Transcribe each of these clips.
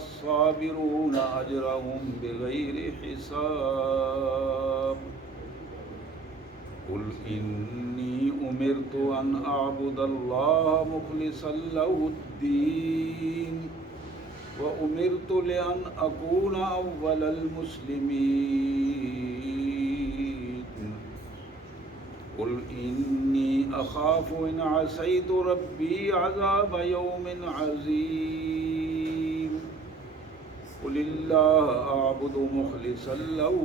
الصابرون أجرهم بغير حساب قل إني أمرت أن أعبد الله مخلصا له الدين وأمرت لأن أكون أول المسلمين قل إني أخاف إن عصيت ربي عذاب يوم عظيم قل الله أعبد مخلصا له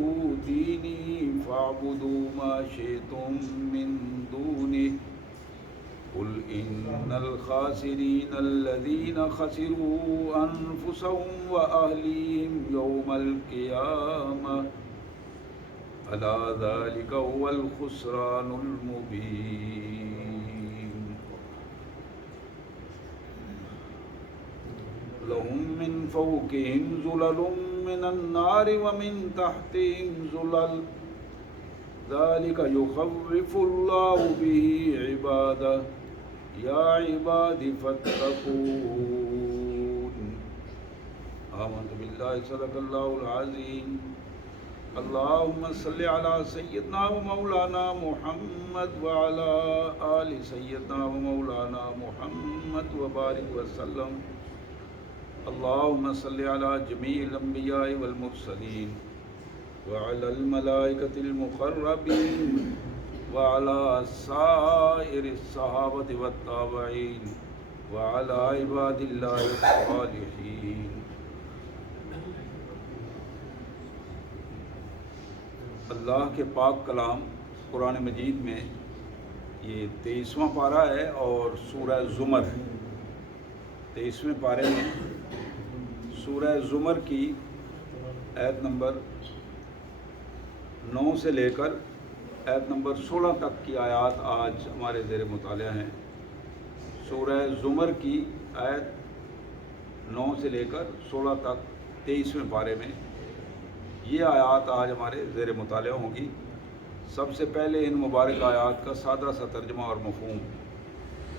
ديني فاعبدوا ما شئتم من دونه قل إن الخاسرين الذين خسروا أنفسهم وأهليهم يوم القيامة ألا ذلك هو الخسران المبين لهم من فوقهم ظلل من النار ومن تحتهم ظلل ذلك يخوف الله به عباده يا عباد فاتقون آمنت بالله صدق الله العظيم اللهم صل على سيدنا ومولانا محمد وعلى آل سيدنا ومولانا محمد وبارك وسلم اللهم صل على جميع الأنبياء والمرسلين وعلى الملائكة المقربين وعلى سائر الصحابة والتابعين وعلى عباد الله الصالحين اللہ کے پاک کلام قرآن مجید میں یہ 23واں پارہ ہے اور سورہ زمر ہے۔ 23ویں پارے میں سورہ زمر کی آیت نمبر 9 سے لے کر آیت نمبر 16 تک کی آیات آج ہمارے زیر مطالعہ ہیں۔ سورہ زمر کی آیت 9 سے لے کر 16 تک 23ویں پارے میں یہ آیات آج ہمارے زیر مطالعہ ہوں گی۔ سب سے پہلے ان مبارک آیات کا سادہ سا ترجمہ اور مفہوم،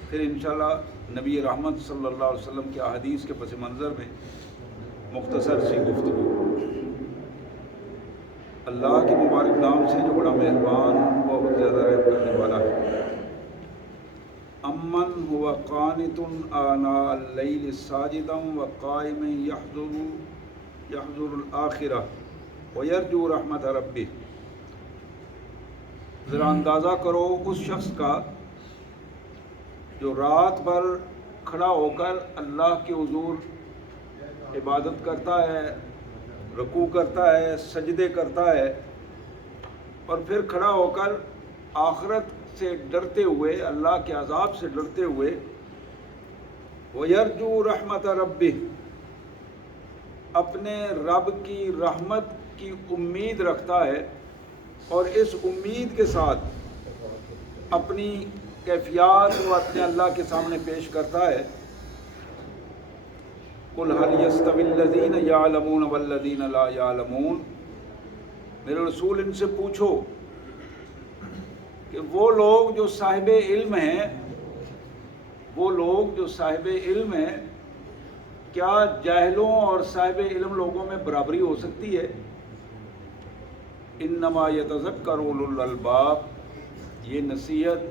پھر انشاءاللہ نبی رحمت صلی اللہ علیہ وسلم کے احادیث کے پس منظر میں مختصر سی گفتگو۔ اللہ کے مبارک نام سے جو بڑا مہربان، بہت زیادہ رحم کرنے والا ہے۔ امن هو قانت آناء اللیل ساجدا وقائما یحذر الآخرہ وَيَرْجُو رحمت ربہ۔ ذرا اندازہ کرو اس شخص کا جو رات بھر کھڑا ہو کر اللہ کے حضور عبادت کرتا ہے، رکوع کرتا ہے، سجدے کرتا ہے، اور پھر کھڑا ہو کر آخرت سے ڈرتے ہوئے، اللہ کے عذاب سے ڈرتے ہوئے، وَيَرْجُو رحمت ربہ، اپنے رب کی رحمت کی امید رکھتا ہے، اور اس امید کے ساتھ اپنی کیفیات وہ اپنے اللہ کے سامنے پیش کرتا ہے. قل هل يستوي الذين يعلمون والذين لا يعلمون، میرے رسول ان سے پوچھو کہ وہ لوگ جو صاحب علم ہیں، وہ لوگ جو صاحب علم ہیں، کیا جاہلوں اور صاحب علم لوگوں میں برابری ہو سکتی ہے؟ انما یتذکر اولو الالباب، یہ نصیحت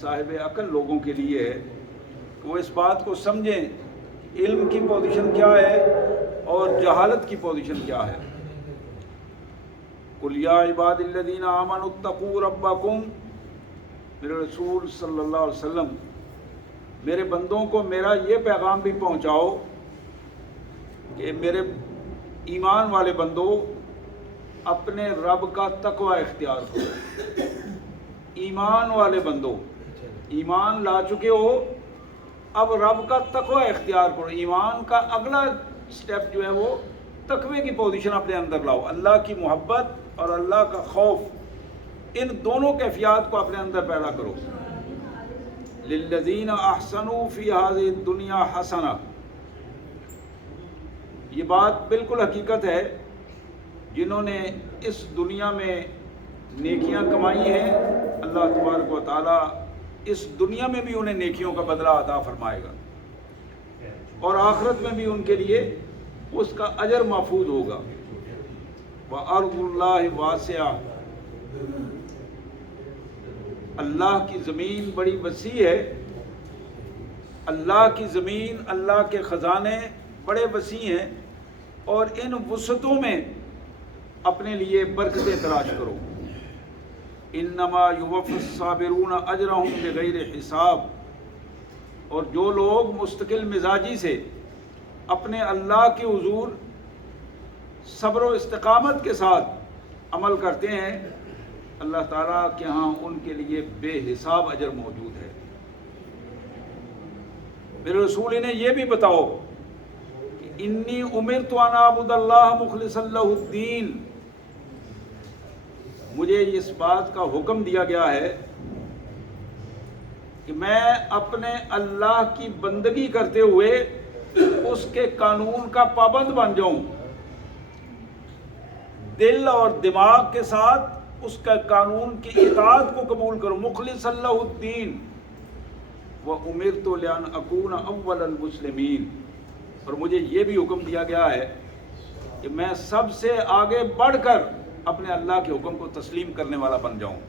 صاحب عقل لوگوں کے لیے ہے کہ وہ اس بات کو سمجھیں علم کی پوزیشن کیا ہے اور جہالت کی پوزیشن کیا ہے. قل یا عباد الذین آمنوا اتقوا ربکم، میرے رسول صلی اللہ علیہ وسلم میرے بندوں کو میرا یہ پیغام بھی پہنچاؤ کہ میرے ایمان والے بندوں اپنے رب کا تقوی اختیار کرو. ایمان والے بندوں، ایمان لا چکے ہو، اب رب کا تقوی اختیار کرو. ایمان کا اگلا سٹیپ جو ہے وہ تقوی کی پوزیشن اپنے اندر لاؤ. اللہ کی محبت اور اللہ کا خوف، ان دونوں کیفیات کو اپنے اندر پیدا کرو. للذین احسنوا فی ہذہ الدنیا حسنہ، یہ بات بالکل حقیقت ہے. جنہوں نے اس دنیا میں نیکیاں کمائی ہیں، اللہ تبارک و تعالیٰ اس دنیا میں بھی انہیں نیکیوں کا بدلہ عطا فرمائے گا اور آخرت میں بھی ان کے لیے اس کا اجر محفوظ ہوگا. وَأَرْضُ اللَّهِ وَاسِعَةٌ، اللہ کی زمین بڑی وسیع ہے. اللہ کی زمین، اللہ کے خزانے بڑے وسیع ہیں، اور ان وسعتوں میں اپنے لیے برکتیں تلاش کرو. انما یوفی الصابرون اجرہم بغیر حساب، اور جو لوگ مستقل مزاجی سے اپنے اللہ کے حضور صبر و استقامت کے ساتھ عمل کرتے ہیں، اللہ تعالیٰ کے ہاں ان کے لیے بے حساب اجر موجود ہے. میرے رسول نے یہ بھی بتاؤ کہ انی امرت ان اعبد اللہ مخلصا لہ الدین، مجھے اس بات کا حکم دیا گیا ہے کہ میں اپنے اللہ کی بندگی کرتے ہوئے اس کے قانون کا پابند بن جاؤں، دل اور دماغ کے ساتھ اس کا قانون کی اطاعت کو قبول کروں. مخلص اللہ الدین وَأُمِرْتُ لِأَنْ أَكُونَ أَوَّلَ الْمُسْلِمِينَ، اور مجھے یہ بھی حکم دیا گیا ہے کہ میں سب سے آگے بڑھ کر اپنے اللہ کے حکم کو تسلیم کرنے والا بن جاؤں.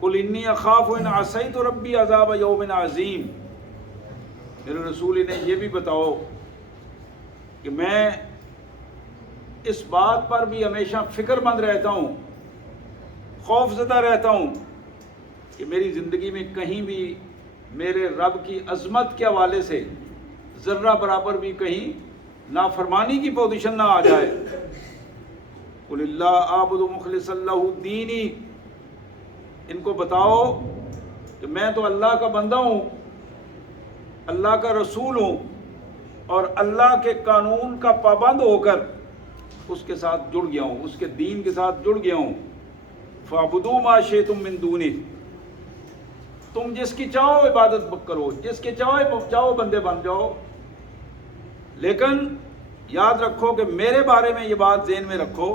قُلْ إِنِّي أَخَافُ إِنْ عَصَيْتُ رَبِّي عَذَابَ يَوْمٍ عَظِيمٍ، میرے رسول نے یہ بھی بتاؤ کہ میں اس بات پر بھی ہمیشہ فکر مند رہتا ہوں، خوف زدہ رہتا ہوں کہ میری زندگی میں کہیں بھی میرے رب کی عظمت کے حوالے سے ذرہ برابر بھی کہیں نافرمانی کی پوزیشن نہ آ جائے. قُلِ اللَّهُ أَعْبُدُ مُخْلِصًا لَهُ دِينِي، ان کو بتاؤ کہ میں تو اللہ کا بندہ ہوں، اللہ کا رسول ہوں، اور اللہ کے قانون کا پابند ہو کر اس کے ساتھ جڑ گیا ہوں، اس کے دین کے ساتھ جڑ گیا ہوں. فَاعْبُدُوا مَا شِئْتُم مِّن دُونِهِ، تم جس کی چاہو عبادت کرو، جس کے چاہو بندے بن جاؤ، لیکن یاد رکھو کہ میرے بارے میں یہ بات ذہن میں رکھو،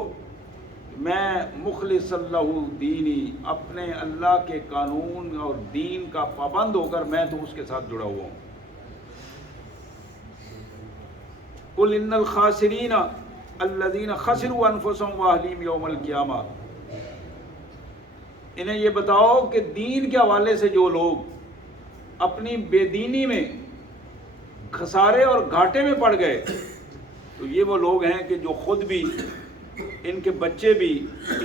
میں مخلص اللہ دینی، اپنے اللہ کے قانون اور دین کا پابند ہو کر میں تو اس کے ساتھ جڑا ہوا ہوں. قُلْ إِنَّ الْخَاسِرِينَ الَّذِينَ خَسِرُوا أَنفُسَهُمْ وَأَهْلِيهِمْ يَوْمَ الْقِيَامَةِ، انہیں یہ بتاؤ کہ دین کے حوالے سے جو لوگ اپنی بے دینی میں خسارے اور گھاٹے میں پڑ گئے، تو یہ وہ لوگ ہیں کہ جو خود بھی، ان کے بچے بھی،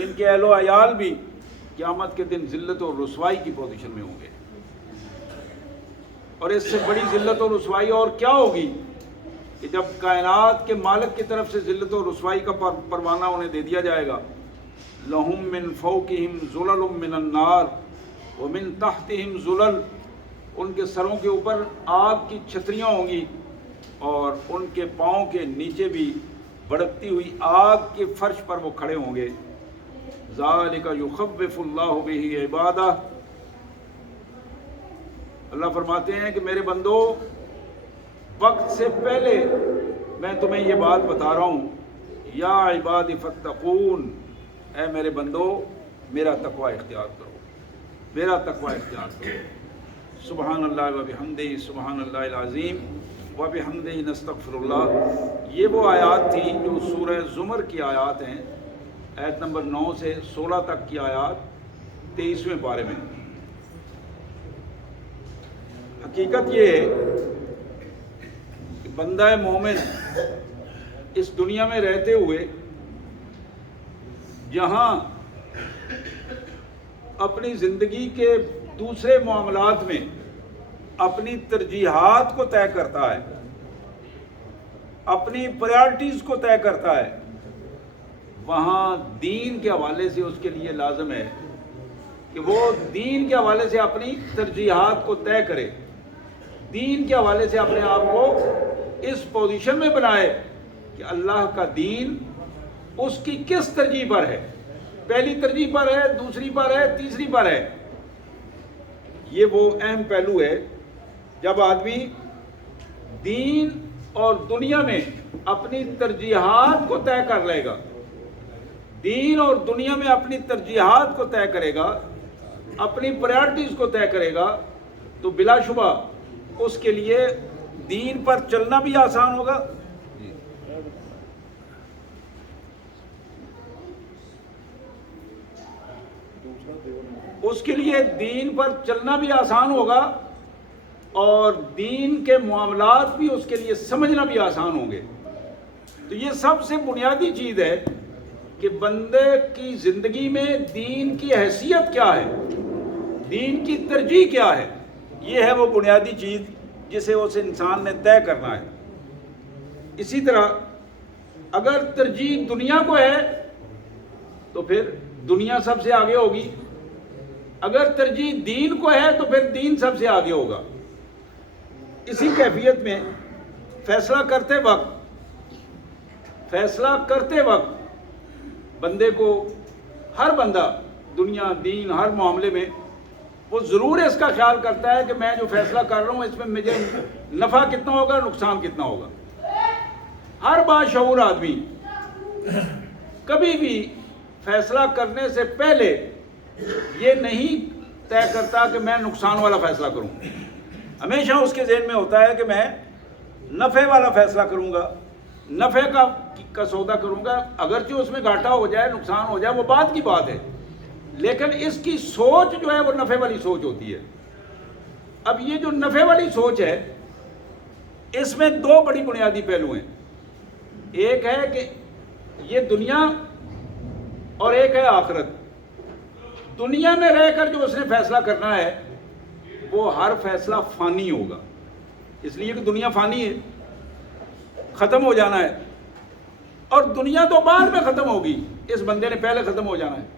ان کے اہل و عیال بھی قیامت کے دن ذلت اور رسوائی کی پوزیشن میں ہوں گے. اور اس سے بڑی ذلت اور رسوائی اور کیا ہوگی کہ جب کائنات کے مالک کی طرف سے ذلت و رسوائی کا پروانہ انہیں دے دیا جائے گا. لَهُم مِّن فَوْقِهِمْ ظُلَلٌ مِّنَ النَّارِ وَمِن تَحْتِهِمْ ظُلَلٌ، ان کے سروں کے اوپر آگ کی چھتریاں ہوں گی اور ان کے پاؤں کے نیچے بھی بھڑکتی ہوئی آگ کے فرش پر وہ کھڑے ہوں گے. ذالک یخوف اللہ بہ عبادہ، اللہ فرماتے ہیں کہ میرے بندو وقت سے پہلے میں تمہیں یہ بات بتا رہا ہوں، یا عباد فاتقون، اے میرے بندو میرا تقوی اختیار کرو، میرا تقوی اختیار کرو۔ سبحان اللہ وبحمدہ، سبحان اللہ العظیم وبحمدہ نستغفر اللہ۔ یہ وہ آیات تھیں جو سورہ زمر کی آیات ہیں، آیت نمبر 9 سے 16 تک کی آیات 23ویں پارے میں۔ حقیقت یہ ہے کہ بندہ مومن اس دنیا میں رہتے ہوئے جہاں اپنی زندگی کے دوسرے معاملات میں اپنی ترجیحات کو طے کرتا ہے، اپنی پرائرٹیز کو طے کرتا ہے، وہاں دین کے حوالے سے اس کے لیے لازم ہے کہ وہ دین کے حوالے سے اپنی ترجیحات کو طے کرے، دین کے حوالے سے اپنے آپ کو اس پوزیشن میں بنائے کہ اللہ کا دین اس کی کس ترجیح پر ہے، پہلی ترجیح پر ہے، دوسری پر ہے، تیسری پر ہے۔ یہ وہ اہم پہلو ہے جب آدمی دین اور دنیا میں اپنی ترجیحات کو طے کر لے گا، دین اور دنیا میں اپنی ترجیحات کو طے کرے گا، اپنی پرائرٹیز کو طے کرے گا، تو بلا شبہ اس کے لیے دین پر چلنا بھی آسان ہوگا، اس کے لیے دین پر چلنا بھی آسان ہوگا، اور دین کے معاملات بھی اس کے لیے سمجھنا بھی آسان ہوں گے۔ تو یہ سب سے بنیادی چیز ہے کہ بندے کی زندگی میں دین کی حیثیت کیا ہے، دین کی ترجیح کیا ہے، یہ ہے وہ بنیادی چیز جسے اس انسان نے طے کرنا ہے۔ اسی طرح اگر ترجیح دنیا کو ہے تو پھر دنیا سب سے آگے ہوگی، اگر ترجیح دین کو ہے تو پھر دین سب سے آگے ہوگا۔ اسی کیفیت میں فیصلہ کرتے وقت بندے کو، ہر بندہ دنیا دین ہر معاملے میں وہ ضرور اس کا خیال کرتا ہے کہ میں جو فیصلہ کر رہا ہوں اس میں مجھے نفع کتنا ہوگا، نقصان کتنا ہوگا۔ ہر باشعور آدمی کبھی بھی فیصلہ کرنے سے پہلے یہ نہیں طے کرتا کہ میں نقصان والا فیصلہ کروں، ہمیشہ اس کے ذہن میں ہوتا ہے کہ میں نفع والا فیصلہ کروں گا، نفع کا سودا کروں گا، اگرچہ اس میں گھاٹا ہو جائے، نقصان ہو جائے، وہ بات کی بات ہے، لیکن اس کی سوچ جو ہے وہ نفع والی سوچ ہوتی ہے۔ اب یہ جو نفع والی سوچ ہے اس میں دو بڑی بنیادی پہلو ہیں، ایک ہے کہ یہ دنیا اور ایک ہے آخرت۔ دنیا میں رہ کر جو اس نے فیصلہ کرنا ہے وہ ہر فیصلہ فانی ہوگا، اس لیے کہ دنیا فانی ہے، ختم ہو جانا ہے، اور دنیا تو بعد میں ختم ہوگی، اس بندے نے پہلے ختم ہو جانا ہے۔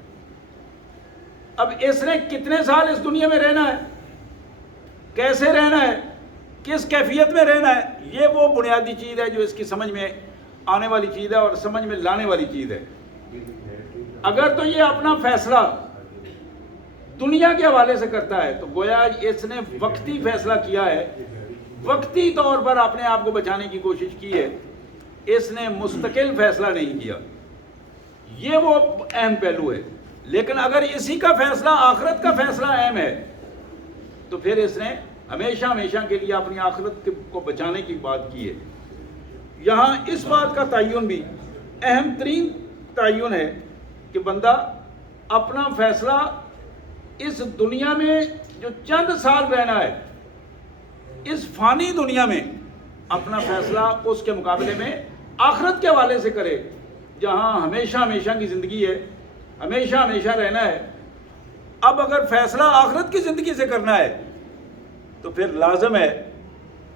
اب اس نے کتنے سال اس دنیا میں رہنا ہے، کیسے رہنا ہے، کس کیفیت میں رہنا ہے، یہ وہ بنیادی چیز ہے جو اس کی سمجھ میں آنے والی چیز ہے اور سمجھ میں لانے والی چیز ہے۔ اگر تو یہ اپنا فیصلہ دنیا کے حوالے سے کرتا ہے تو گویا اس نے وقتی فیصلہ کیا ہے، وقتی طور پر اپنے آپ کو بچانے کی کوشش کی ہے، اس نے مستقل فیصلہ نہیں کیا، یہ وہ اہم پہلو ہے۔ لیکن اگر اسی کا فیصلہ آخرت کا فیصلہ اہم ہے تو پھر اس نے ہمیشہ کے لیے اپنی آخرت کو بچانے کی بات کی ہے۔ یہاں اس بات کا تعین بھی اہم ترین تعین ہے کہ بندہ اپنا فیصلہ اس دنیا میں جو چند سال رہنا ہے، اس فانی دنیا میں اپنا فیصلہ اس کے مقابلے میں آخرت کے حوالے سے کرے، جہاں ہمیشہ کی زندگی ہے، ہمیشہ رہنا ہے۔ اب اگر فیصلہ آخرت کی زندگی سے کرنا ہے تو پھر لازم ہے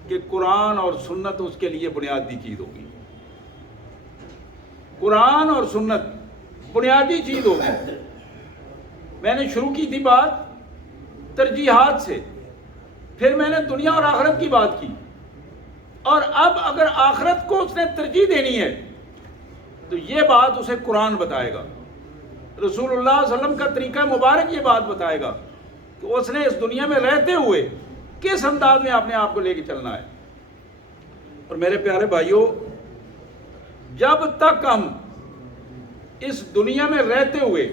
کہ قرآن اور سنت اس کے لیے بنیادی چیز ہوگی، قرآن اور سنت بنیادی چیز ہوگی۔ میں نے شروع کی تھی بات ترجیحات سے، پھر میں نے دنیا اور آخرت کی بات کی، اور اب اگر آخرت کو اس نے ترجیح دینی ہے تو یہ بات اسے قرآن بتائے گا، رسول اللہ صلی اللہ علیہ وسلم کا طریقہ مبارک یہ بات بتائے گا کہ اس نے اس دنیا میں رہتے ہوئے کس انداز میں اپنے آپ کو لے کے چلنا ہے۔ اور میرے پیارے بھائیوں، جب تک ہم اس دنیا میں رہتے ہوئے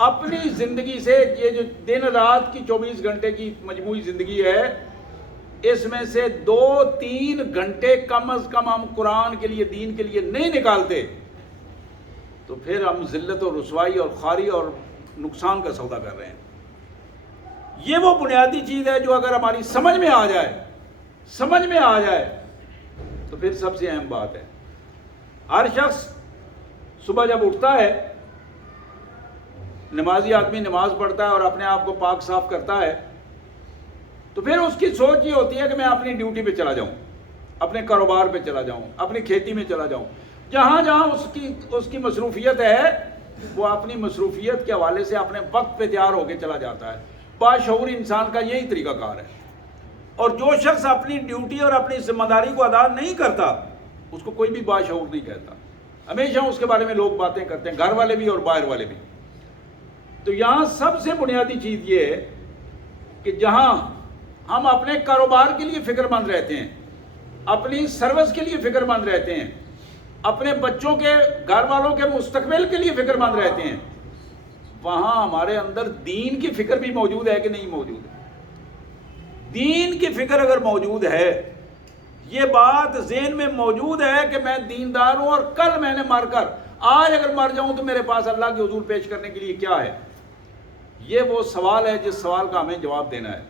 اپنی زندگی سے، یہ جو دن رات کی 24 گھنٹے کی مجموعی زندگی ہے، اس میں سے 2-3 گھنٹے کم از کم ہم قرآن کے لیے، دین کے لیے نہیں نکالتے، تو پھر ہم ذلت اور رسوائی اور خواری اور نقصان کا سودا کر رہے ہیں۔ یہ وہ بنیادی چیز ہے جو اگر ہماری سمجھ میں آ جائے تو پھر سب سے اہم بات ہے، ہر شخص صبح جب اٹھتا ہے، نمازی آدمی نماز پڑھتا ہے اور اپنے آپ کو پاک صاف کرتا ہے، تو پھر اس کی سوچ یہ ہوتی ہے کہ میں اپنی ڈیوٹی پہ چلا جاؤں، اپنے کاروبار پہ چلا جاؤں، اپنی کھیتی میں چلا جاؤں، جہاں جہاں اس کی مصروفیت ہے، وہ اپنی مصروفیت کے حوالے سے اپنے وقت پہ تیار ہو کے چلا جاتا ہے۔ باشعور انسان کا یہی طریقہ کار ہے، اور جو شخص اپنی ڈیوٹی اور اپنی ذمہ داری کو ادا نہیں کرتا، اس کو کوئی بھی باشعور نہیں کہتا، ہمیشہ اس کے بارے میں لوگ باتیں کرتے ہیں، گھر والے بھی اور باہر والے بھی۔ تو یہاں سب سے بنیادی چیز یہ ہے کہ جہاں ہم اپنے کاروبار کے لیے فکر مند رہتے ہیں، اپنی سروس کے لیے فکر مند رہتے ہیں، اپنے بچوں کے، گھر والوں کے مستقبل کے لیے فکر مند رہتے ہیں، وہاں ہمارے اندر دین کی فکر بھی موجود ہے کہ نہیں موجود ہے؟ دین کی فکر اگر موجود ہے، یہ بات ذہن میں موجود ہے کہ میں دیندار ہوں اور کل میں نے مر کر، آج اگر مر جاؤں تو میرے پاس اللہ کے حضور پیش کرنے کے لیے کیا ہے، یہ وہ سوال ہے جس سوال کا ہمیں جواب دینا ہے۔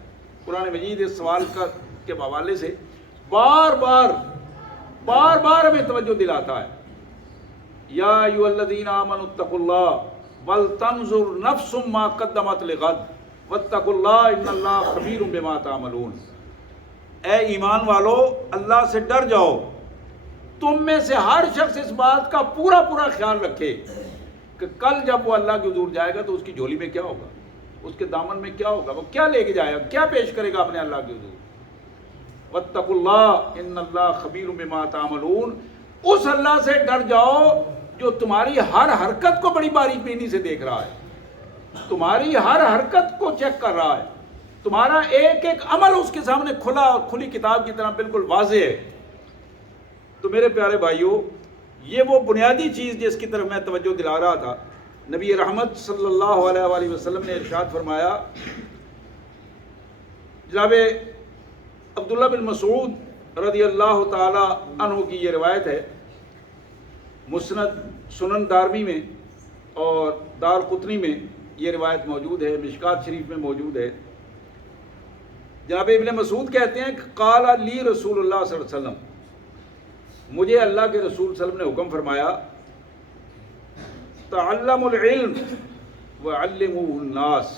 قرآن مجید اس سوال کے حوالے سے بار بار ہمیں توجہ دلاتا ہے۔ یا ایھا الذین آمنوا اتقوا اللہ ولتنظر نفس ما قدمت لغد واتقوا اللہ ان اللہ خبیر بما تعملون۔ اے ایمان والو، اللہ سے ڈر جاؤ، تم میں سے ہر شخص اس بات کا پورا خیال رکھے کہ کل جب وہ اللہ کے حضور جائے گا تو اس کی جھولی میں کیا ہوگا، اس کے دامن میں کیا ہوگا، وہ کیا لے کے جائے گا، کیا پیش کرے گا اپنے اللہ کے حضور۔ واتقوا اللہ ان اللہ خبیر بما تعملون، اس اللہ سے ڈر جاؤ جو تمہاری ہر حرکت کو بڑی باریک بینی سے دیکھ رہا ہے، تمہاری ہر حرکت کو چیک کر رہا ہے، تمہارا ایک ایک عمل اس کے سامنے کھلی کتاب کی طرح بالکل واضح ہے۔ تو میرے پیارے بھائیوں، یہ وہ بنیادی چیز جس کی طرف میں توجہ دلا رہا تھا۔ نبی رحمت صلی اللہ علیہ وآلہ وسلم نے ارشاد فرمایا، جناب عبداللہ بن مسعود رضی اللہ تعالی عنہ کی یہ روایت ہے، مسند سنن دارمی میں اور دار قطنی میں یہ روایت موجود ہے، مشکات شریف میں موجود ہے۔ جناب ابن مسعود کہتے ہیں کہ قال لی رسول اللہ صلی اللہ علیہ وسلم، مجھے اللہ کے رسول صلی اللہ علیہ وسلم نے حکم فرمایا، تعلموا العلم وعلموه الناس،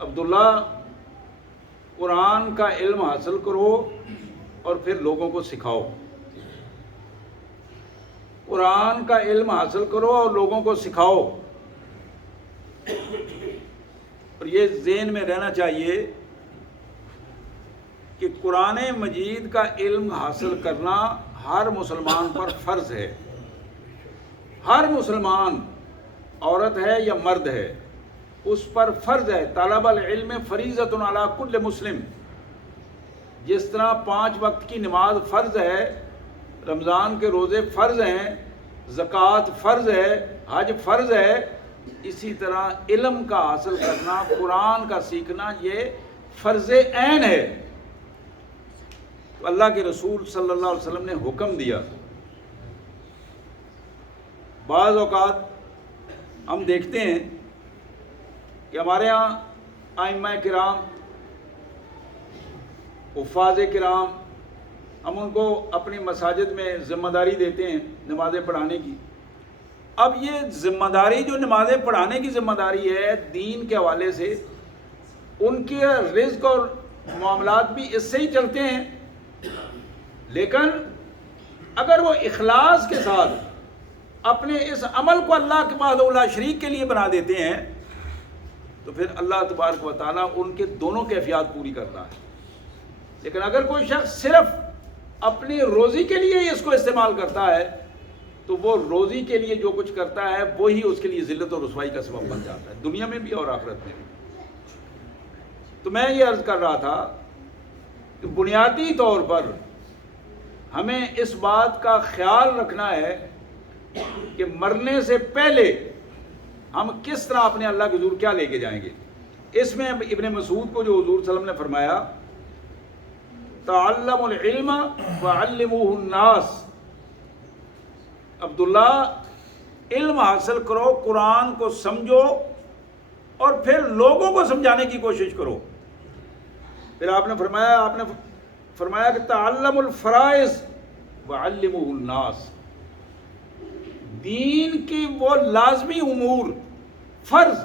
عبداللہ قرآن کا علم حاصل کرو اور پھر لوگوں کو سکھاؤ، قرآن کا علم حاصل کرو اور لوگوں کو سکھاؤ۔ اور یہ ذہن میں رہنا چاہیے کہ قرآن مجید کا علم حاصل کرنا ہر مسلمان پر فرض ہے، ہر مسلمان، عورت ہے یا مرد ہے، اس پر فرض ہے۔ طلب العلم فریضۃ علی کل مسلم، جس طرح 5 وقت کی نماز فرض ہے، رمضان کے روزے فرض ہیں، زکوٰۃ فرض ہے، حج فرض ہے، اسی طرح علم کا حاصل کرنا، قرآن کا سیکھنا، یہ فرض عین ہے۔ تو اللہ کے رسول صلی اللہ علیہ وسلم نے حکم دیا۔ بعض اوقات ہم دیکھتے ہیں کہ ہمارے ہاں ائمہ کرام، حفاظ کرام، ہم ان کو اپنی مساجد میں ذمہ داری دیتے ہیں نمازیں پڑھانے کی۔ اب یہ ذمہ داری جو نمازیں پڑھانے کی ذمہ داری ہے، دین کے حوالے سے ان کے رزق اور معاملات بھی اس سے ہی چلتے ہیں، لیکن اگر وہ اخلاص کے ساتھ اپنے اس عمل کو اللہ کے وحدہ لا شریک کے لیے بنا دیتے ہیں تو پھر اللہ تبارک و تعالیٰ ان کے دونوں کیفیات پوری کرتا ہے۔ لیکن اگر کوئی شخص صرف اپنی روزی کے لیے اس کو استعمال کرتا ہے تو وہ روزی کے لیے جو کچھ کرتا ہے وہی اس کے لیے ذلت اور رسوائی کا سبب بن جاتا ہے، دنیا میں بھی اور آخرت میں بھی۔ تو میں یہ عرض کر رہا تھا کہ بنیادی طور پر ہمیں اس بات کا خیال رکھنا ہے کہ مرنے سے پہلے ہم کس طرح اپنے اللہ کے حضور کیا لے کے جائیں گے۔ اس میں ابن مسعود کو جو حضور صلی اللہ علیہ وسلم نے فرمایا تعلموا العلم وعلموه الناس، عبداللہ علم حاصل کرو، قرآن کو سمجھو اور پھر لوگوں کو سمجھانے کی کوشش کرو۔ پھر آپ نے فرمایا کہ تعلموا الفرائض وعلموه الناس، دین کی وہ لازمی امور، فرض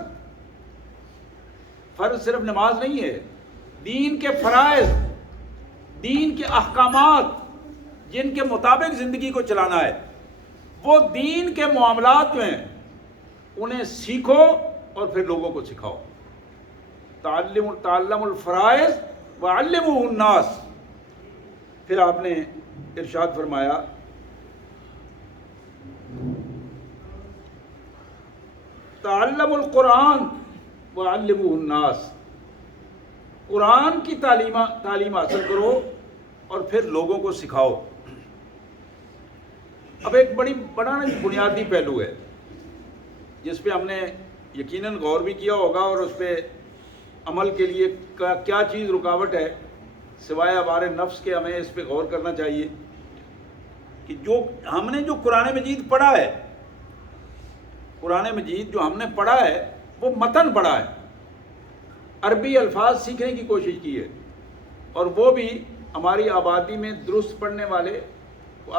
صرف نماز نہیں ہے، دین کے فرائض، دین کے احکامات جن کے مطابق زندگی کو چلانا ہے، وہ دین کے معاملات جو ہیں انہیں سیکھو اور پھر لوگوں کو سکھاؤ۔ تعلموا الفرائض وعلموه الناس۔ پھر آپ نے ارشاد فرمایا تعلموا القرآن وعلموه الناس، قرآن کی تعلیم حاصل کرو اور پھر لوگوں کو سکھاؤ۔ اب ایک بڑا بنیادی پہلو ہے جس پہ ہم نے یقیناً غور بھی کیا ہوگا، اور اس پہ عمل کے لیے کیا چیز رکاوٹ ہے سوائے ہمارے نفس کے، ہمیں اس پہ غور کرنا چاہیے کہ ہم نے جو قرآن مجید پڑھا ہے، قرآن مجید جو ہم نے پڑھا ہے وہ متن پڑھا ہے، عربی الفاظ سیکھنے کی کوشش کی ہے، اور وہ بھی ہماری آبادی میں درست پڑھنے والے،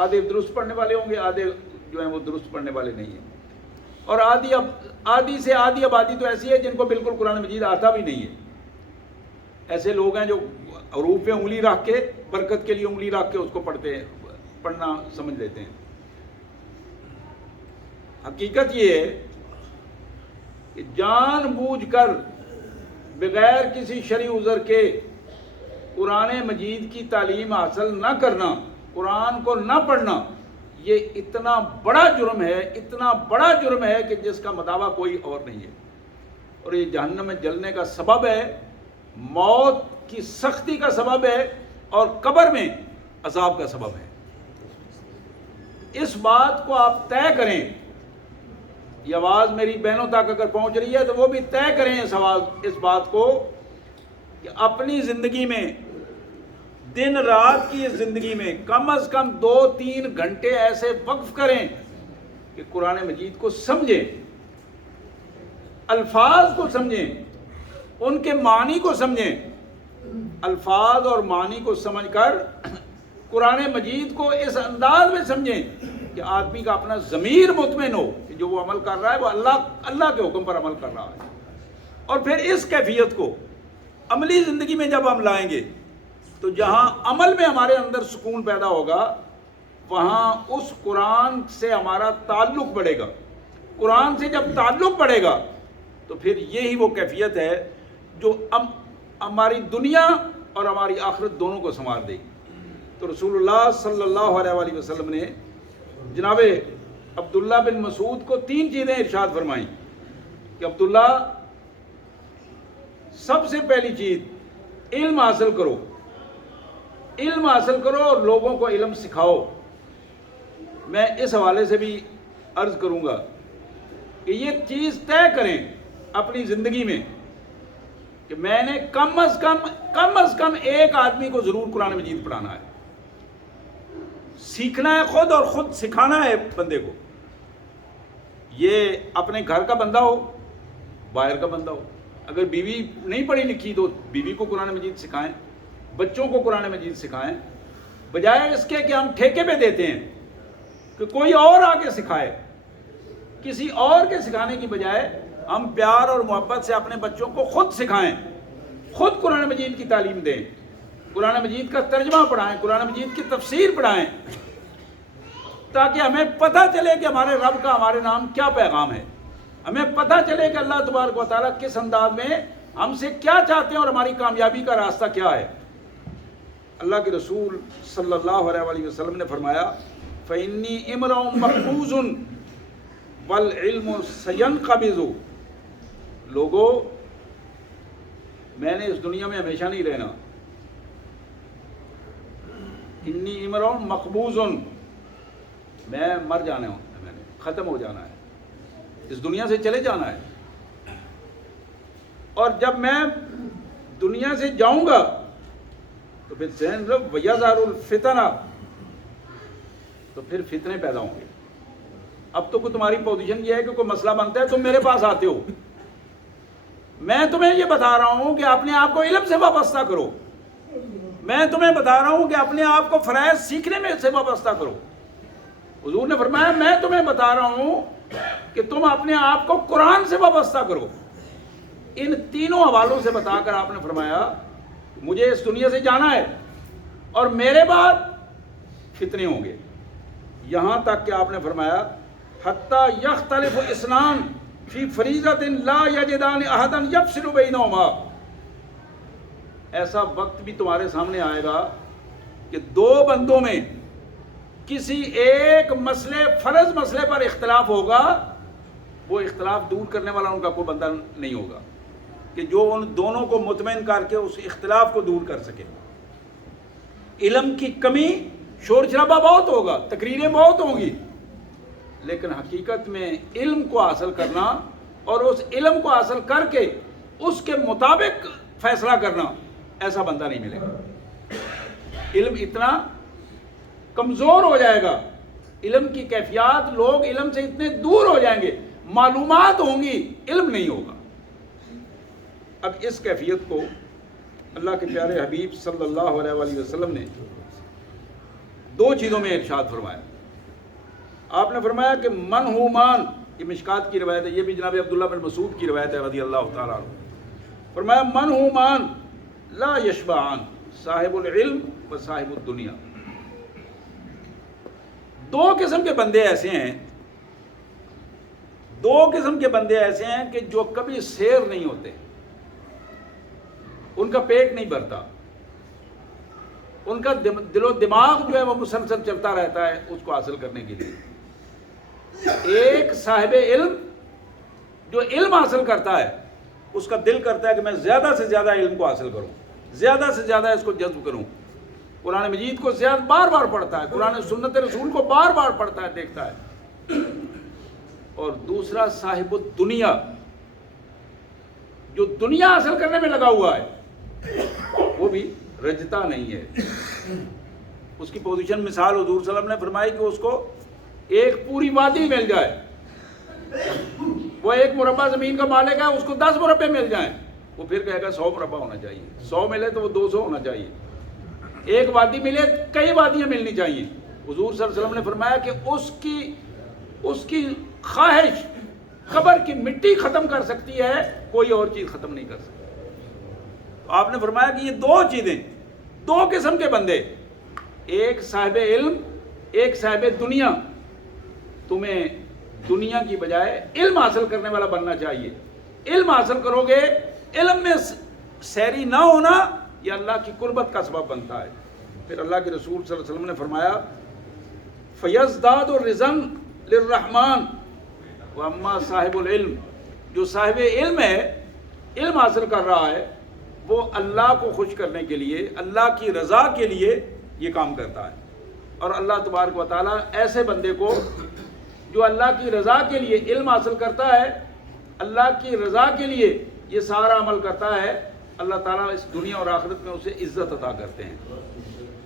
آدھے درست پڑھنے والے ہوں گے، آدھے جو ہیں وہ درست پڑھنے والے نہیں ہیں، اور آدھی سے آدھی آبادی تو ایسی ہے جن کو بالکل قرآن مجید آتا بھی نہیں ہے۔ ایسے لوگ ہیں جو حروف پہ انگلی رکھ کے، برکت کے لیے انگلی رکھ کے اس کو پڑھتے ہیں، پڑھنا سمجھ لیتے ہیں۔ حقیقت یہ ہے کہ جان بوجھ کر بغیر کسی شرعی عذر کے قرآن مجید کی تعلیم حاصل نہ کرنا، قرآن کو نہ پڑھنا، یہ اتنا بڑا جرم ہے کہ جس کا مداوع کوئی اور نہیں ہے، اور یہ جہنم میں جلنے کا سبب ہے، موت کی سختی کا سبب ہے، اور قبر میں عذاب کا سبب ہے۔ اس بات کو آپ طے کریں، یہ آواز میری بہنوں تک اگر پہنچ رہی ہے تو وہ بھی طے کریں اس بات کو کہ اپنی زندگی میں، دن رات کی زندگی میں کم از کم 2-3 گھنٹے ایسے وقف کریں کہ قرآن مجید کو سمجھیں، الفاظ کو سمجھیں، ان کے معنی کو سمجھیں، الفاظ اور معنی کو سمجھ کر قرآن مجید کو اس انداز میں سمجھیں کہ آدمی کا اپنا ضمیر مطمئن ہو کہ جو وہ عمل کر رہا ہے وہ اللہ کے حکم پر عمل کر رہا ہے۔ اور پھر اس کیفیت کو عملی زندگی میں جب ہم لائیں گے تو جہاں عمل میں ہمارے اندر سکون پیدا ہوگا، وہاں اس قرآن سے ہمارا تعلق بڑھے گا۔ قرآن سے جب تعلق بڑھے گا تو پھر یہی وہ کیفیت ہے جو ہماری دنیا اور ہماری آخرت دونوں کو سنوار دے گی۔ تو رسول اللہ صلی اللہ علیہ وآلہ وسلم نے جناب عبداللہ بن مسعود کو 3 چیزیں ارشاد فرمائیں کہ عبداللہ، سب سے پہلی چیز علم حاصل کرو، علم حاصل کرو اور لوگوں کو علم سکھاؤ۔ میں اس حوالے سے بھی عرض کروں گا کہ یہ چیز طے کریں اپنی زندگی میں کہ میں نے کم از کم ایک آدمی کو ضرور قرآن مجید پڑھانا ہے، سیکھنا ہے خود اور خود سکھانا ہے بندے کو۔ یہ اپنے گھر کا بندہ ہو، باہر کا بندہ ہو، اگر بیوی نہیں پڑھی لکھی تو بیوی کو قرآن مجید سکھائیں، بچوں کو قرآن مجید سکھائیں، بجائے اس کے کہ ہم ٹھیکے پہ دیتے ہیں کہ کوئی اور آ کے سکھائے۔ کسی اور کے سکھانے کی بجائے ہم پیار اور محبت سے اپنے بچوں کو خود سکھائیں، خود قرآن مجید کی تعلیم دیں، قرآن مجید کا ترجمہ پڑھائیں، قرآن مجید کی تفسیر پڑھائیں، تاکہ ہمیں پتہ چلے کہ ہمارے رب کا ہمارے نام کیا پیغام ہے، ہمیں پتہ چلے کہ اللہ تبارک و تعالیٰ کس انداز میں ہم سے کیا چاہتے ہیں اور ہماری کامیابی کا راستہ کیا ہے۔ اللہ کے رسول صلی اللہ علیہ وآلہ وسلم نے فرمایا فإنی امرؤ مقبوض والعلم سینقبض. لوگوں، میں نے اس دنیا میں ہمیشہ نہیں رہنا. انی امرؤ مقبوض، میں مر جانا ہوں، میں نے ختم ہو جانا ہے، اس دنیا سے چلے جانا ہے. اور جب میں دنیا سے جاؤں گا تو پھر وَيَظْهَرُ الْفِتَنَ، تو پھر فتنے پیدا ہوں گے. اب تو کوئی تمہاری پوزیشن یہ ہے کہ کوئی مسئلہ بنتا ہے تم میرے پاس آتے ہو. میں تمہیں یہ بتا رہا ہوں کہ اپنے آپ کو علم سے وابستہ کرو. میں تمہیں بتا رہا ہوں کہ اپنے آپ کو فرائض سیکھنے میں سے وابستہ کرو. حضور نے فرمایا میں تمہیں بتا رہا ہوں کہ تم اپنے آپ کو قرآن سے وابستہ کرو. ان تینوں حوالوں سے بتا کر آپ نے فرمایا مجھے اس دنیا سے جانا ہے اور میرے بعد فتنے ہوں گے. یہاں تک کہ آپ نے فرمایا حتیٰ یختلف اثنان فی فریضۃ لا یجدان احدا یفصل بینہما. ایسا وقت بھی تمہارے سامنے آئے گا کہ دو بندوں میں کسی ایک مسئلے، فرض مسئلے پر اختلاف ہوگا، وہ اختلاف دور کرنے والا ان کا کوئی بندہ نہیں ہوگا کہ جو ان دونوں کو مطمئن کر کے اس اختلاف کو دور کر سکے. علم کی کمی، شور شرابہ بہت ہوگا، تقریریں بہت ہوں گی، لیکن حقیقت میں علم کو حاصل کرنا اور اس علم کو حاصل کر کے اس کے مطابق فیصلہ کرنا، ایسا بندہ نہیں ملے گا. علم اتنا کمزور ہو جائے گا، علم کی کیفیات، لوگ علم سے اتنے دور ہو جائیں گے، معلومات ہوں گی، علم نہیں ہوگا. اب اس کیفیت کو اللہ کے پیارے حبیب صلی اللہ علیہ وآلہ وسلم نے دو چیزوں میں ارشاد فرمایا. آپ نے فرمایا کہ من ہو مان، یہ مشکات کی روایت ہے، یہ بھی جناب عبداللہ بن مسعود کی روایت ہے رضی اللہ تعالیٰ عنہ. فرمایا من ہو مان لا یشبعان صاحب العلم و صاحب الدنیا. دو قسم کے بندے ایسے ہیں، دو قسم کے بندے ایسے ہیں کہ جو کبھی سیر نہیں ہوتے، ان کا پیٹ نہیں بھرتا، ان کا دل و دماغ جو ہے وہ مسلسل چلتا رہتا ہے اس کو حاصل کرنے کے لیے. ایک صاحب علم جو علم حاصل کرتا ہے اس کا دل کرتا ہے کہ میں زیادہ سے زیادہ علم کو حاصل کروں، زیادہ سے زیادہ اس کو جذب کروں. قرآن مجید کو زیادہ بار بار پڑھتا ہے، قرآن سنت رسول کو بار بار پڑھتا ہے، دیکھتا ہے. اور دوسرا صاحب الدنیا جو دنیا حاصل کرنے میں لگا ہوا ہے، وہ بھی رجتا نہیں ہے. اس کی پوزیشن مثال حضور صلی اللہ علیہ وسلم نے فرمائی کہ اس کو ایک پوری وادی مل جائے، وہ ایک مربع زمین کا مالک ہے، اس کو 10 مربع مل جائیں، وہ پھر کہے گا 100 مربع ہونا چاہیے. 100 ملے تو وہ 200 ہونا چاہیے. ایک وادی ملے کئی وادیاں ملنی چاہیے. حضور صلی اللہ علیہ وسلم نے فرمایا کہ اس کی خواہش قبر کی مٹی ختم کر سکتی ہے، کوئی اور چیز ختم نہیں کر سکتی. تو آپ نے فرمایا کہ یہ دو چیزیں، دو قسم کے بندے، ایک صاحب علم، ایک صاحب دنیا. تمہیں دنیا کی بجائے علم حاصل کرنے والا بننا چاہیے. علم حاصل کرو گے، علم میں سیری نہ ہونا یہ اللہ کی قربت کا سبب بنتا ہے. پھر اللہ کے رسول صلی اللہ علیہ وسلم نے فرمایا فَيَزْدَادُ رِزًا لِلرَّحْمَنِ وَأَمَّا صاحب العلم، جو صاحب علم ہے، علم حاصل کر رہا ہے، وہ اللہ کو خوش کرنے کے لیے، اللہ کی رضا کے لیے یہ کام کرتا ہے. اور اللہ تبارک و تعالیٰ ایسے بندے کو جو اللہ کی رضا کے لیے علم حاصل کرتا ہے، اللہ کی رضا کے لیے یہ سارا عمل کرتا ہے، اللہ تعالیٰ اس دنیا اور آخرت میں اسے عزت عطا کرتے ہیں.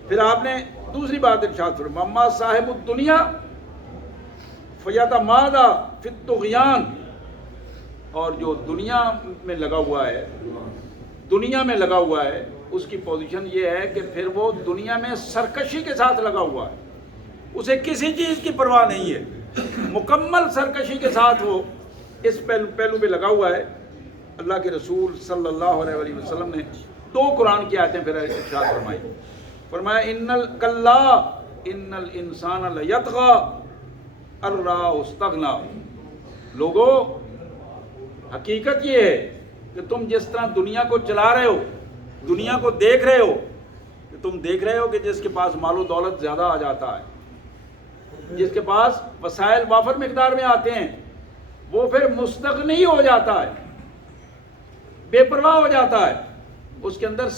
پھر آپ نے دوسری بات ارشاد فرمایا اما صاحب الدنیا فیتمادی فی الطغیان، اور جو دنیا میں لگا ہوا ہے، دنیا میں لگا ہوا ہے، اس کی پوزیشن یہ ہے کہ پھر وہ دنیا میں سرکشی کے ساتھ لگا ہوا ہے، اسے کسی چیز کی پرواہ نہیں ہے، مکمل سرکشی کے ساتھ وہ اس پہلو پہ لگا ہوا ہے. اللہ کے رسول صلی اللہ علیہ وآلہ وسلم نے دو قرآن کی آیتیں پھر ارشاد فرمائی. فرمایا ان الانسان لیطغی ان رآہ استغنی. لوگوں، حقیقت یہ ہے کہ تم جس طرح دنیا کو چلا رہے ہو، دنیا کو دیکھ رہے ہو، کہ تم دیکھ رہے ہو کہ جس کے پاس مال و دولت زیادہ آ جاتا ہے، جس کے پاس وسائل وافر مقدار میں آتے ہیں وہ پھر مستغنی ہو جاتا ہے، بے پرواہ ہو جاتا ہے، اس کے اندر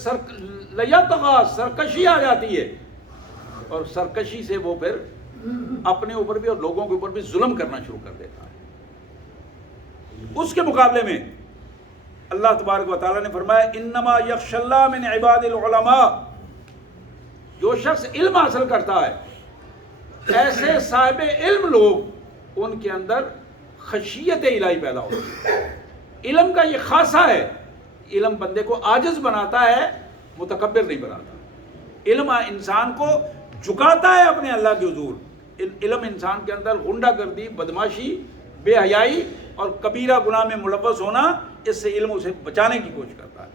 سرکشی آ جاتی ہے، اور سرکشی سے وہ پھر اپنے اوپر بھی اور لوگوں کے اوپر بھی ظلم کرنا شروع کر دیتا ہے۔ اس کے مقابلے میں اللہ تبارک و تعالیٰ نے فرمایا انما یخشی اللہ من عباد العلماء، جو شخص علم حاصل کرتا ہے ایسے صاحب علم لوگ، ان کے اندر خشیت الہی پیدا ہوتی ہے۔ علم کا یہ خاصہ ہے، علم بندے کو عاجز بناتا ہے، متکبر نہیں بناتا۔ علم انسان کو جھکاتا ہے اپنے اللہ کے حضور۔ علم انسان کے اندر غنڈہ گردی، بدماشی، بے حیائی اور کبیرہ گناہ میں ملوث ہونا، اس سے علم اسے بچانے کی کوشش کرتا ہے۔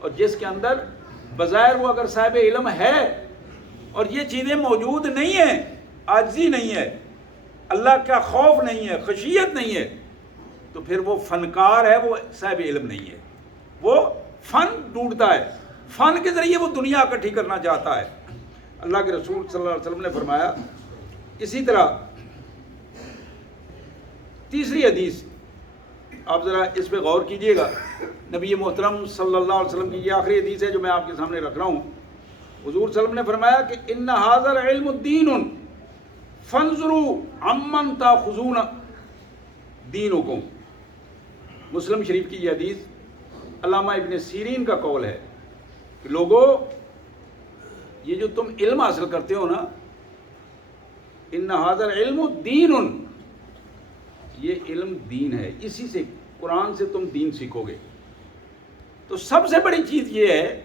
اور جس کے اندر بظاہر وہ اگر صاحب علم ہے اور یہ چیزیں موجود نہیں ہیں، عاجزی نہیں ہے، اللہ کا خوف نہیں ہے، خشیت نہیں ہے، تو پھر وہ فنکار ہے، وہ صاحب علم نہیں ہے۔ وہ فن ڈھونڈتا ہے، فن کے ذریعے وہ دنیا اکٹھی کرنا چاہتا ہے۔ اللہ کے رسول صلی اللہ علیہ وسلم نے فرمایا، اسی طرح تیسری حدیث، آپ ذرا اس پہ غور کیجئے گا، نبی محترم صلی اللہ علیہ وسلم کی یہ آخری حدیث ہے جو میں آپ کے سامنے رکھ رہا ہوں۔ حضور صلی اللہ علیہ وسلم نے فرمایا کہ ان ھذا علم الدین فانظروا عمن تاخذون دینکم۔ مسلم شریف کی یہ حدیث علامہ ابن سیرین کا قول ہے کہ لوگوں، یہ جو تم علم حاصل کرتے ہو نا، ان ھذا علم دین، یہ علم دین ہے، اسی سے قرآن سے تم دین سیکھو گے۔ تو سب سے بڑی چیز یہ ہے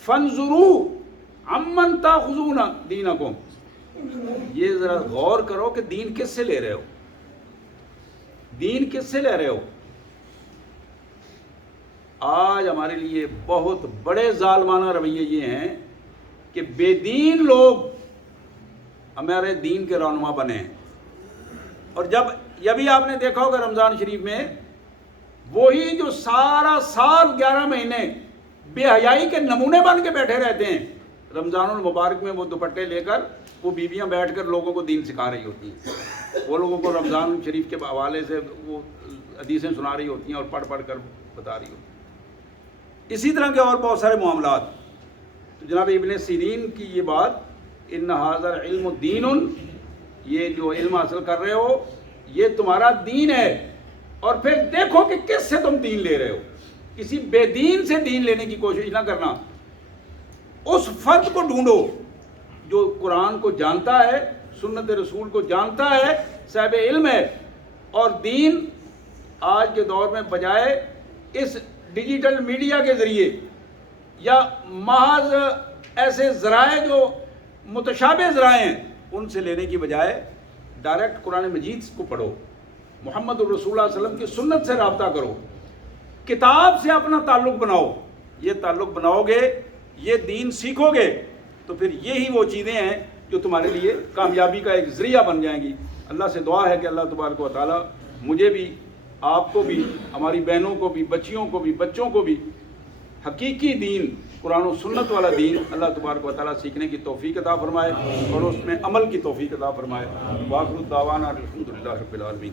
فانظروا عمن تاخذون دینکم، یہ ذرا غور کرو کہ دین کس سے لے رہے ہو، دین کس سے لے رہے ہو۔ آج ہمارے لیے بہت بڑے ظالمانہ رویے یہ ہیں کہ بے دین لوگ ہمارے دین کے رہنما بنے ہیں۔ اور جب یہ بھی آپ نے دیکھا ہوگا رمضان شریف میں، وہی جو سارا سال 11 مہینے بے حیائی کے نمونے بن کے بیٹھے رہتے ہیں، رمضان المبارک میں وہ دوپٹے لے کر وہ بیویاں بیٹھ کر لوگوں کو دین سکھا رہی ہوتی ہیں، وہ لوگوں کو رمضان شریف کے حوالے سے وہ حدیثیں سنا رہی ہوتی ہیں اور پڑھ کر بتا رہی ہوتی ہیں۔ اسی طرح کے اور بہت سارے معاملات۔ تو جناب ابن سیرین کی یہ بات، ان ھذا علم دین، یہ جو علم حاصل کر رہے ہو یہ تمہارا دین ہے، اور پھر دیکھو کہ کس سے تم دین لے رہے ہو۔ کسی بے دین سے دین لینے کی کوشش نہ کرنا، اس فرد کو ڈھونڈو جو قرآن کو جانتا ہے، سنت رسول کو جانتا ہے، صاحب علم ہے۔ اور دین آج کے دور میں بجائے اس ڈیجیٹل میڈیا کے ذریعے یا محض ایسے ذرائع جو متشابہ ذرائع ہیں ان سے لینے کی بجائے ڈائریکٹ قرآن مجید کو پڑھو، محمد الرسول اللہ علیہ وسلم کی سنت سے رابطہ کرو، کتاب سے اپنا تعلق بناؤ۔ یہ تعلق بناؤ گے، یہ دین سیکھو گے، تو پھر یہی وہ چیزیں ہیں جو تمہارے لیے کامیابی کا ایک ذریعہ بن جائیں گی۔ اللہ سے دعا ہے کہ اللہ تبارک و تعالیٰ مجھے بھی، آپ کو بھی، ہماری بہنوں کو بھی، بچیوں کو بھی، بچوں کو بھی حقیقی دین، قرآن و سنت والا دین اللہ تبارک و تعالیٰ سیکھنے کی توفیق عطا فرمائے اور اس میں عمل کی توفیق عطا فرمائے۔ وآخر دعوانا الحمدللہ رب العالمین۔